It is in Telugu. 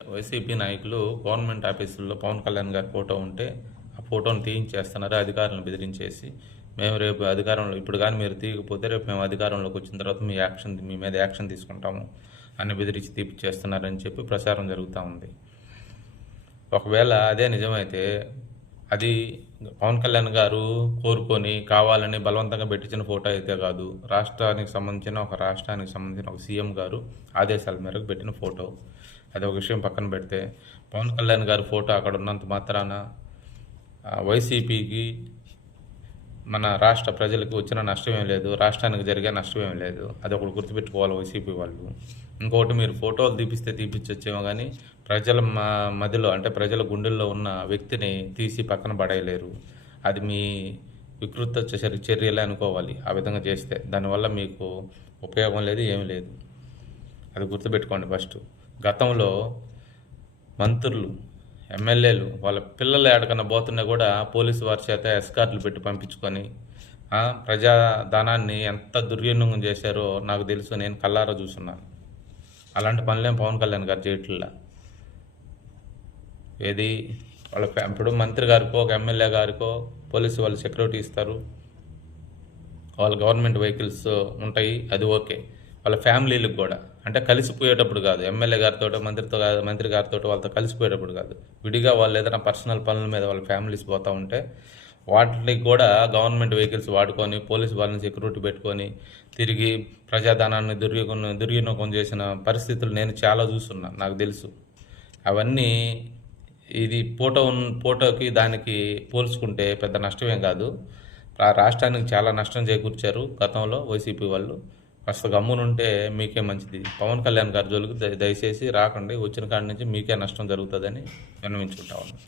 వైసీపీ నాయకులు గవర్నమెంట్ ఆఫీసుల్లో పవన్ కళ్యాణ్ గారి ఫోటో ఉంటే ఆ ఫోటోను తీయించేస్తున్నారు అధికారులను బెదిరించేసి. మేము రేపు అధికారంలో ఇప్పుడు కానీ మీరు తీయకపోతే రేపు మేము అధికారంలోకి వచ్చిన తర్వాత మీ మీద యాక్షన్ తీసుకుంటాము అని బెదిరించి తీపిచ్చేస్తున్నారని చెప్పి ప్రచారం జరుగుతూ ఉంది. ఒకవేళ అదే నిజమైతే అది పవన్ కళ్యాణ్ గారు కోరుకొని కావాలని బలవంతంగా పెట్టించిన ఫోటో అయితే కాదు, రాష్ట్రానికి సంబంధించిన ఒక సీఎం గారు ఆదేశాల మేరకు పెట్టిన ఫోటో. అది ఒక విషయం పక్కన పెడితే, పవన్ కళ్యాణ్ గారి ఫోటో అక్కడ ఉన్నంత మాత్రాన వైసీపీకి మన రాష్ట్ర ప్రజలకు వచ్చిన నష్టమేం లేదు, రాష్ట్రానికి జరిగే నష్టమేం లేదు. అది ఒకటి గుర్తుపెట్టుకోవాలి వైసీపీ వాళ్ళు. ఇంకొకటి, మీరు ఫోటోలు తీపిచ్చొచ్చేమో కానీ ప్రజల మధ్యలో అంటే ప్రజల గుండెల్లో ఉన్న వ్యక్తిని తీసి పక్కన పడేయలేరు. అది మీ వికృత చర్యలే అనుకోవాలి. ఆ విధంగా చేస్తే దానివల్ల మీకు ఉపయోగం లేదు, ఏమీ లేదు. అది గుర్తుపెట్టుకోండి ఫస్ట్. గతంలో మంత్రులు, ఎమ్మెల్యేలు వాళ్ళ పిల్లలు ఎక్కడికన్నా పోతున్నా కూడా పోలీసు వారి చేత ఎస్కార్ట్లు పెట్టి పంపించుకొని ప్రజాధనాన్ని ఎంత దుర్వినియోగం చేశారో నాకు తెలుసు, నేను కళ్ళారా చూస్తున్నాను. అలాంటి పనులేం పవన్ కళ్యాణ్ గారు చేయట్లా. ఏది ఇప్పుడు మంత్రి గారికో ఒక ఎమ్మెల్యే గారికో పోలీసు వాళ్ళు సెక్యూరిటీ ఇస్తారు, వాళ్ళ గవర్నమెంట్ వెహికల్స్ ఉంటాయి, అది ఓకే. వాళ్ళ ఫ్యామిలీలకు కూడా అంటే కలిసిపోయేటప్పుడు కాదు, ఎమ్మెల్యే గారితో మంత్రి గారితో వాళ్ళతో కలిసిపోయేటప్పుడు కాదు, విడిగా వాళ్ళు ఏదైనా పర్సనల్ పనుల మీద వాళ్ళ ఫ్యామిలీస్ పోతూ ఉంటే వాటికి కూడా గవర్నమెంట్ వెహికల్స్ వాడుకొని పోలీసు వాళ్ళని సెక్యూరిటీ పెట్టుకొని తిరిగి ప్రజాధనాన్ని దుర్వినియోగం చేసిన పరిస్థితులు నేను చాలా చూస్తున్నాను, నాకు తెలుసు. అవన్నీ ఇది ఫోటోకి దానికి పోల్చుకుంటే పెద్ద నష్టమేం కాదు. రాష్ట్రానికి చాలా నష్టం చేకూర్చారు గతంలో వైసీపీ వాళ్ళు. కాస్త గమ్మునుంటే మీకే మంచిది. పవన్ కళ్యాణ్ గారి జోలికి దయచేసి రాకండి. వచ్చిన కాడి నుంచి మీకే నష్టం జరుగుతుందని విన్నవించుకుంటా ఉన్నాను.